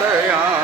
There.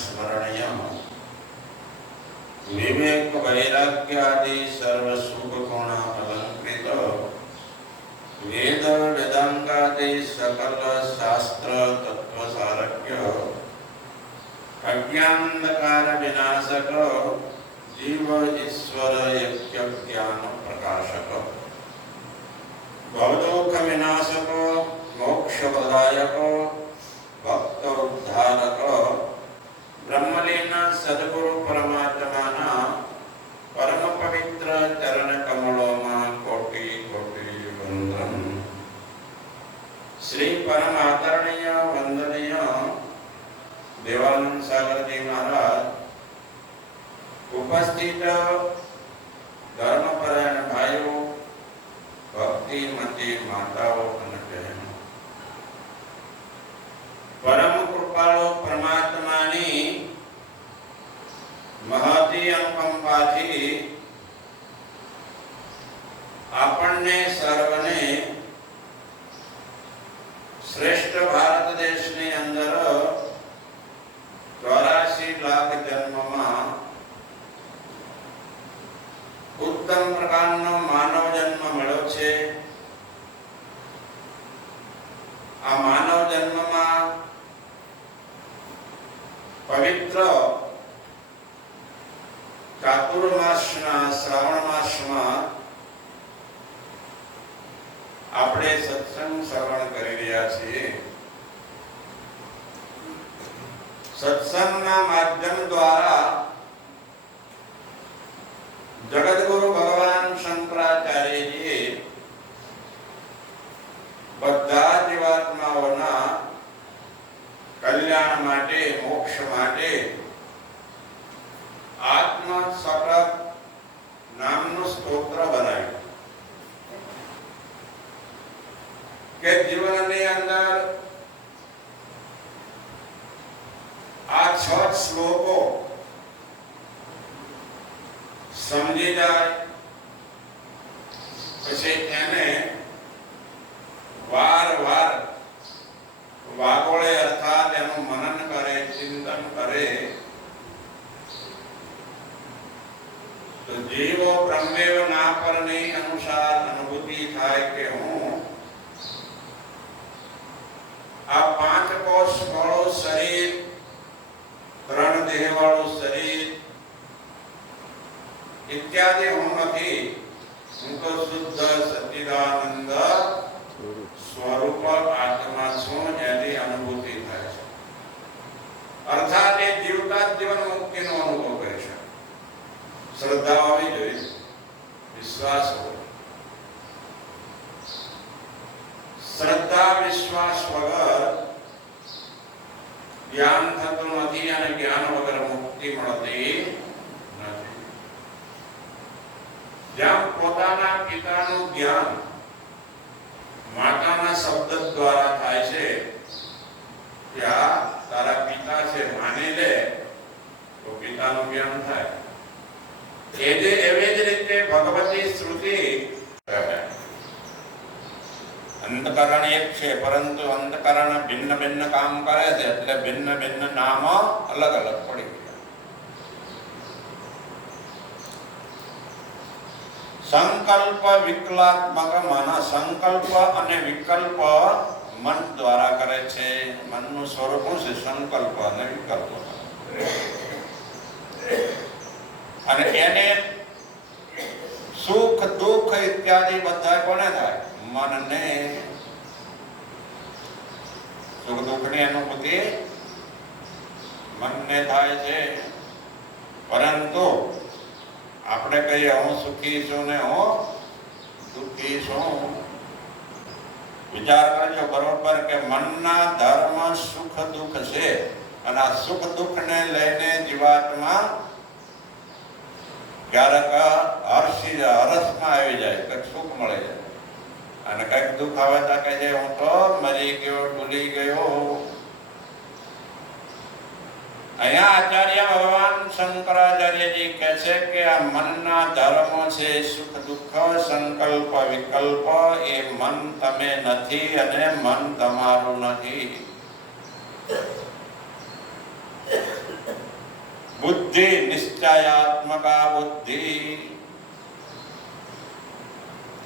પ્રતિક્ષણ સ્મરણીય વિવેક વૈરાગ્યાદિ સર્વ શુભ ગુણ અલંકૃત વેદ વેદાંગાદિ સકલ શાસ્ત્ર તત્વ સારક્ય અજ્ઞાનકાર વિનાશક જીવ ઈશ્વર યજ્ઞ જ્ઞાન પ્રકાશક ભવદોખ વિનાશક મોક્ષપ્રદાયક ભક્ત ઉદ્ધારક બ્રહ્મલીન સદગુરુ પરમાત્માના આપણને સર્વને સત્સંગના માધ્યમ દ્વારા જગતગુરુ ભગવાન શંકરાચાર્યજીએ બધા જીવાત્માઓના કલ્યાણ માટે મોક્ષ માટે આત્મ સપ્રત નામનું સ્તોત્ર બનાવ્યું કે જીવનની અંદર આ છ શ્લોકો સમજી જાય પછી એને વાર વાર વાગોળે અર્થાત એનું મનન કરે, ચિંતન કરે. તો જીવો બ્રહ્મેવ ના પરની અનુસાર અનુભૂતિ થાય કે હું આ પાંચ કોષ વાળું શરીર ત્રણ દેહ વાળું શરીર ઇત્યાદિ હું નથી હું તો શુદ્ધ સચિદાનંદ સ્વરૂપ આત્મા છું એની અનુભૂતિ થાય છે. અર્થાત એ જીવતા જીવન મુક્તિનો અનુભવ કરે છે. શ્રદ્ધા હોવી જોઈએ, વિશ્વાસ હોવો શ્રદ્ધા, વિશ્વાસ વગર જ્ઞાન થતું નથી અને જ્ઞાન વગર મુક્તિ મળતી નથી. જ્યાં પોતાના પિતાનું જ્ઞાન માતાના શબ્દ દ્વારા થાય છે, ત્યાં તારા પિતા છે માની લે, તો પિતાનું જ્ઞાન થાય. એ જે એવી જ રીતે ભગવતી શ્રુતિ અંતકરણ છે પરંતુ અંતકરણ ભિન્ન ભિન્ન કામ કરે છે એટલે ભિન્ન ભિન્ન નામ અલગ અલગ પડી સંકલ્પ વિકલાત્મક મન સંકલ્પ અને વિકલ્પ મન દ્વારા કરે છે મનનું સ્વરૂપ છે સંકલ્પ અને વિકલ્પ અને એને સુખ દુઃખ ઇત્યાદિ બધા કોને થાય મનને સુખ દુઃખની અનુભૂતિ મનને થાય છે. પરંતુ આપણે કહીએ, હું સુખી છું ને હું દુઃખી છું. વિચાર કરજો બરોબર કે મનના ધર્મ સુખ દુઃખ છે અને આ સુખ દુઃખને લઈને જીવાત્મા ક્યારેક હર્ષ હરસમાં આવી જાય કે સુખ મળે છે. અને કંઈક દુઃખ આવે તો કહે છે, હું તો મરી ગયો ભૂલી ગયો અહીંયા આચાર્ય ભગવાન શંકરાચાર્યજી કહે છે કે આ મનના ધર્મો છે, સુખ, દુઃખ, સંકલ્પ, વિકલ્પ, એ મન તમે નથી અને મન તમારું નથી. બુદ્ધિ નિશ્ચયાત્મકા બુદ્ધિ.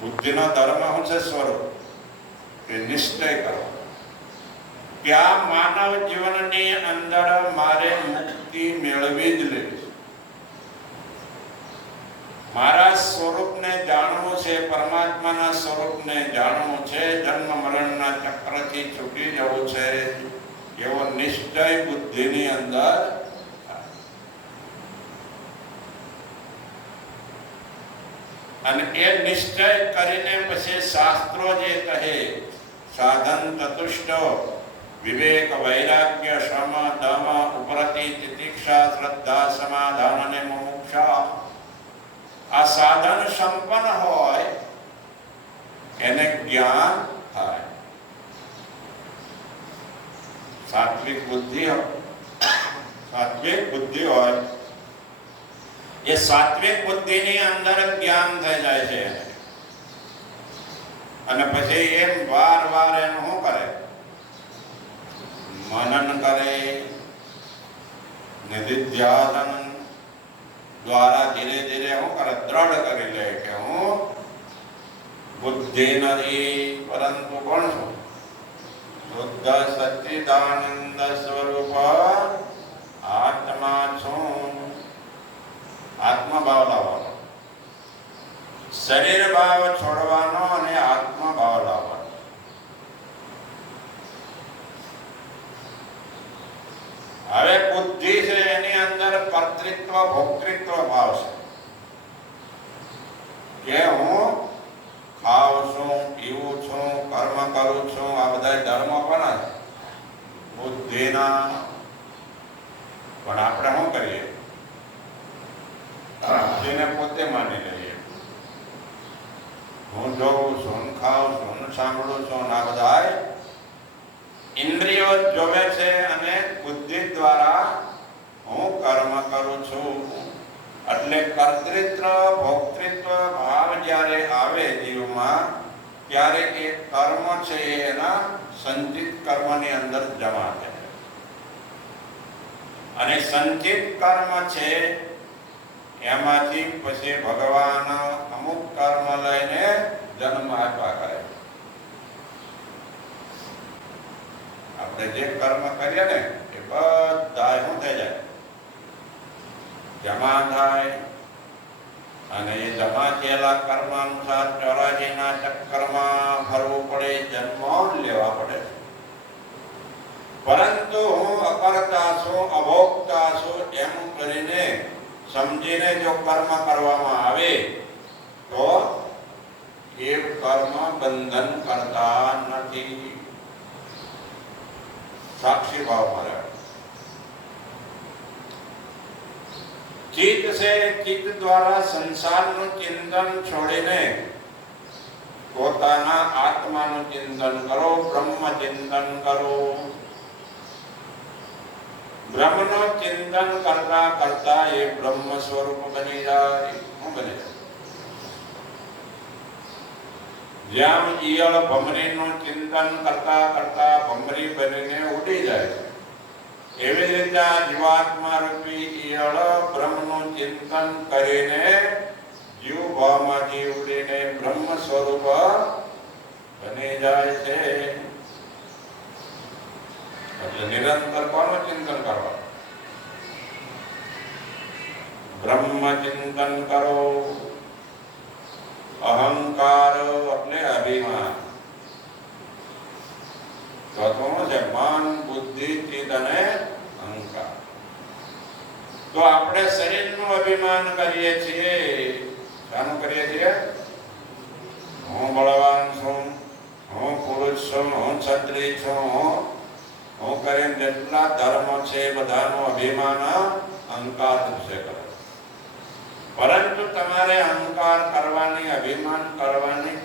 બુદ્ધિનો ધર્મ શું છે સ્વરૂપ. કે નિશ્ચય કરો. કે આ માનવ જીવનની અંદર મારે મુક્તિ મેળવી જ લેવી મારા સ્વરૂપને જાણવું છે, પરમાત્માના સ્વરૂપને જાણવું છે, જન્મ મરણના ચક્રથી છૂટી જવું છે, એવો નિશ્ચય બુદ્ધિની અંદર અને એ નિશ્ચય કરીને પછી શાસ્ત્રો જે કહે, સાધન ચતુષ્ટ, વિવેક વૈરાગ્ય શ્રમ દમ ઉપરતિ તિતિક્ષા શ્રદ્ધા સમાધાન અને મુમુક્ષા. આ સાધન સંપન્ન હોય, એને જ્ઞાન થાય. સાત્વિક બુદ્ધિ સાત્વિક બુદ્ધિ હોય એ સાત્વિક બુદ્ધિની અંદર જ્ઞાન થઈ જાય છે. અને પછી એમ વાર વાર એનું શું કરે? મનન કરે. નિધિધ્યાસન દ્વારા ધીરે ધીરે શું કરે? દ્રઢ કરી લે કે હું બુદ્ધિ નથી, પરંતુ કોણ છું? શુદ્ધ સચ્ચિદાનંદ સ્વરૂપ આત્મા છું. આત્મભાવ લાવવાનો શરીર ભાવ છોડવાનો અને આત્મભાવ લાવવાનો હવે બુદ્ધિ છે, એની અંદર કર્તૃત્વ ભોક્તૃત્વ ભાવ છે કે હું ખાઉં છું, પીવું છું, કર્મ કરું છું, આ બધા ધર્મ પણ બુદ્ધિના. પણ આપણે શું બુદ્ધિને પોતે માની લઈએ. હું જોઉં છું ખાઉં છું સાંભળું છું આ બધા ઇન્દ્રિયો જોવે છે અને બુદ્ધિ દ્વારા હું કર્મ કરું છું. એટલે કર્તૃત્વ, ભોક્તૃત્વ, ભાવ જ્યારે આવે જીવમાં, ત્યારે એ કર્મ છે એના સંચિત કર્મની અંદર જમા થાય. અને સંચિત કર્મ છે એમાંથી પછી ભગવાન અમુક કર્મ લઈને જન્મ આપવા કરે. આપણે જે કર્મ કરીએ ને, એ બધા શું થઈ જાય? જમા થાય અને એ જમા થયેલા કર્મ અનુસાર ચોરાજીના ચક્કરમાં ફરવું પડે, જન્મ લેવા પડે. પરંતુ હું અકર્તા છું અભોગતા છું, એમ કરીને સમજીને જો કર્મ કરવામાં આવે, તો એ કર્મ બંધન કરતા નથી. સાક્ષી ભાવ મળે ચિત્ત છે, ચિત્ત દ્વારા સંસારનું ચિંતન છોડીને પોતાના આત્માનું ચિંતન કરો, બ્રહ્મ ચિંતન કરો. બ્રહ્મનો ચિંતન કરતા કરતા એ બ્રહ્મ સ્વરૂપ બની જાય. શું બને? જેમ ઈયળ ભમરીનું ચિંતન કરતા કરતા ભમરી બનીને ઉડી જાય. એવી રીતે આ જીવાત્મા રૂપી ઈયળ બ્રહ્મનું ચિંતન કરીને જીવ ભાવમાંથી ઉડીને બ્રહ્મ સ્વરૂપ બની જાય છે. એટલે નિરંતર કોનું ચિંતન કરવાનું બ્રહ્મ ચિંતન કરો. અહંકાર અને અભિમાન. ચોથું છે મન, બુદ્ધિ, ચિત્ત અને અહંકાર. તો આપણે શરીરનું અભિમાન કરીએ છીએ. શાનું કરીએ છીએ? હું બળવાન છું, હું પુરુષ છું, હું છત્રી છું, હું હું કરીને જેટલા ધર્મ છે, બધાનો અભિમાન અહંકાર વિશે કરો. પરંતુ તમારે અહંકાર કરવાની, અભિમાન કરવાની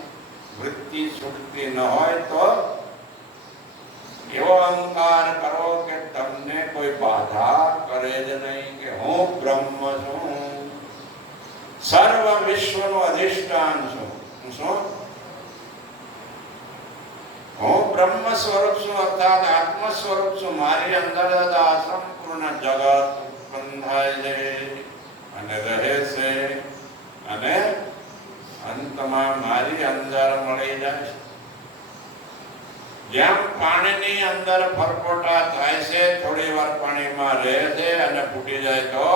વૃત્તિ છૂટતી ન હોય તો એવો અહંકાર કરો કે તમને કોઈ બાધા કરે જ નહીં કે હું બ્રહ્મ છું સર્વ વિશ્વનું અધિષ્ઠાન છું. શું? હું બ્રહ્મ સ્વરૂપ છું, અર્થાત આત્મ સ્વરૂપ છું. મારી અંદર જ આ સંપૂર્ણ જગત ઉત્પન્ન થાય છે અને રહે છે અને અંતમાં મારી અંદર મળી જાય છે. જેમ પાણીની અંદર ફરફોટા થાય છે, થોડી વાર પાણીમાં રહે છે અને ફૂટી જાય તો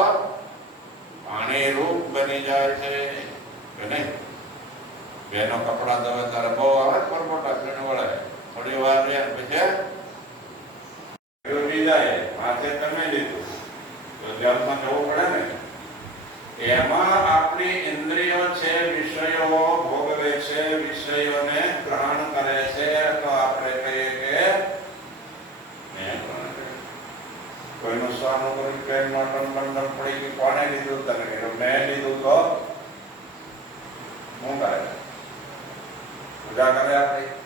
પાણી રૂપ બની જાય છે કે નહીં? બેનો કપડા ધોવે ત્યારે બહુ આવે પરપોટા પીણ વળે થોડી વાર રહે ને પછી માથે તમે લીધું. તો જવું પડે ને? એમાં આપણી ઇન્દ્રિયો છે, વિષયો, ભોગવે છે, વિષયોને ગ્રહણ કરે છે, તો આપણે કહીએ કે. કોઈનું સોનું કર્યું પેન મટન બંધન પડી ગયું કોને લીધું તને? મેં લીધું તો. શું કરે કરે આપણી.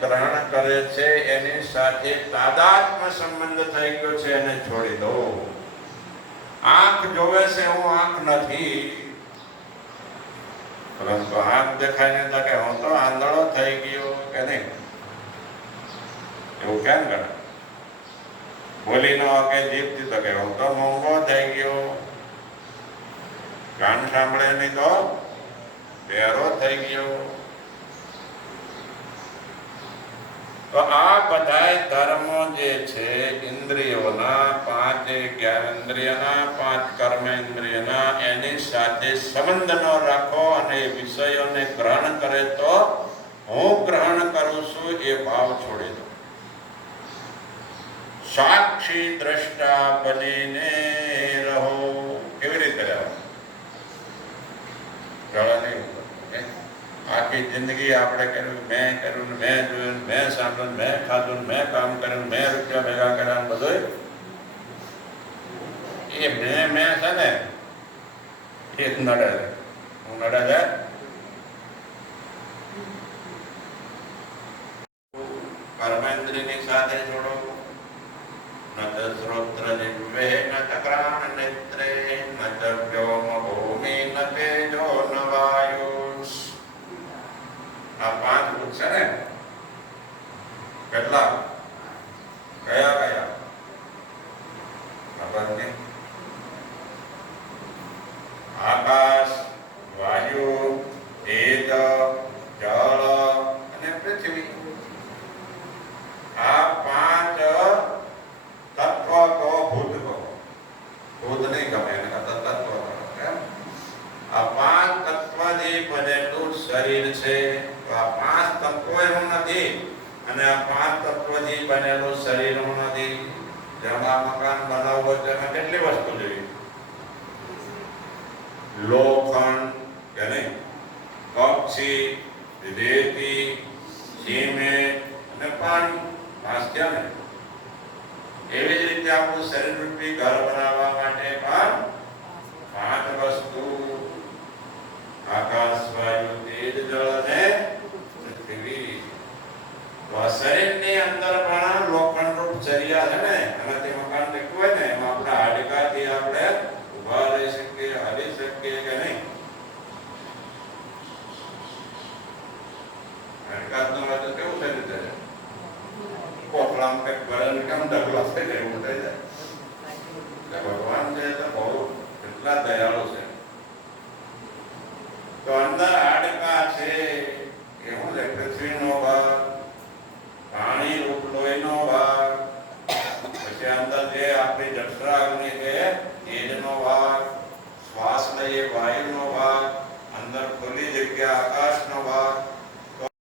ગ્રહણ કરે છે, એની સાથે તાદાત્મ્ય સંબંધ થઈ ગયો છે, એને છોડી દો. આંખ જોવે છે, હું આંખ નથી. પરંતુ આંખ દેખાય ને કે હું તો આંધળો થઈ ગયો કે નહીં? એવું કેમ કરે બોલી નો કે જીભથી તો કે હું તો મોંઘો થઈ ગયો. કાન સાંભળે નહીં તો પહેરો થઈ ગયો. તો આ બધા ધર્મો જે છે, ઇન્દ્રિયોના પાંચ જ્ઞાનેન્દ્રિયના પાંચ કર્મેન્દ્રિયના એની સાથે સંબંધ ન રાખો અને વિષયોને ગ્રહણ કરે તો હું ગ્રહણ કરું છું, એ ભાવ છોડી દો સાક્ષી દ્રષ્ટા બનીને રહો કેવી રીતે રહેવું ગળા નહીં ઉતરવું, હે? આખી જિંદગી આપણે કર્યું મેં કર્યું ને મેં જોયું ને મેં સાંભળ્યું ને મેં ખાધું ને મેં કામ કર્યું ને મેં રૂપિયા ભેગા કર્યા ને બધું એ મેં મેં છે ને એ જ નડે છે હું નડે છે kaya kaya apa ya? nih લોખંડ કે નહીં કપચી રેતી સિમેન્ટ અને પાણી પાંચ થયા ને એવી જ રીતે આપણું શરીર રૂપી ઘર બનાવવા માટે પણ પાંચ વસ્તુ આકાશ વાયુ તેજ જળ અને પૃથ્વી તો આ શરીરની અંદર પણ લોખંડ રૂપ ચર્યા છે ને એનાથી મકાન ટકવું હોય ને એમાં આપણા હાડકાથી આપણે ઊભા રહી શકીએ હલી શકીએ કે નહીં હાડકાતનું હોય તો કેવું થઈ રીતે કંઈક ભરેલું કેમ ઢગલા થઈ જાય એવું થઈ જાય એટલે ભગવાન છે તો બહુ કેટલા દયાળુ છે તો અંદર હાડકા છે એવું છે પૃથ્વીનો ભાગ પાણી રૂપ લોહીનો ભાગ પછી અંદર જે આપણી જઠરાગ્નિ છે એજનો ભાગ શ્વાસ લઈએ વાયુનો ભાગ અંદર ખુલ્લી જગ્યા આકાશ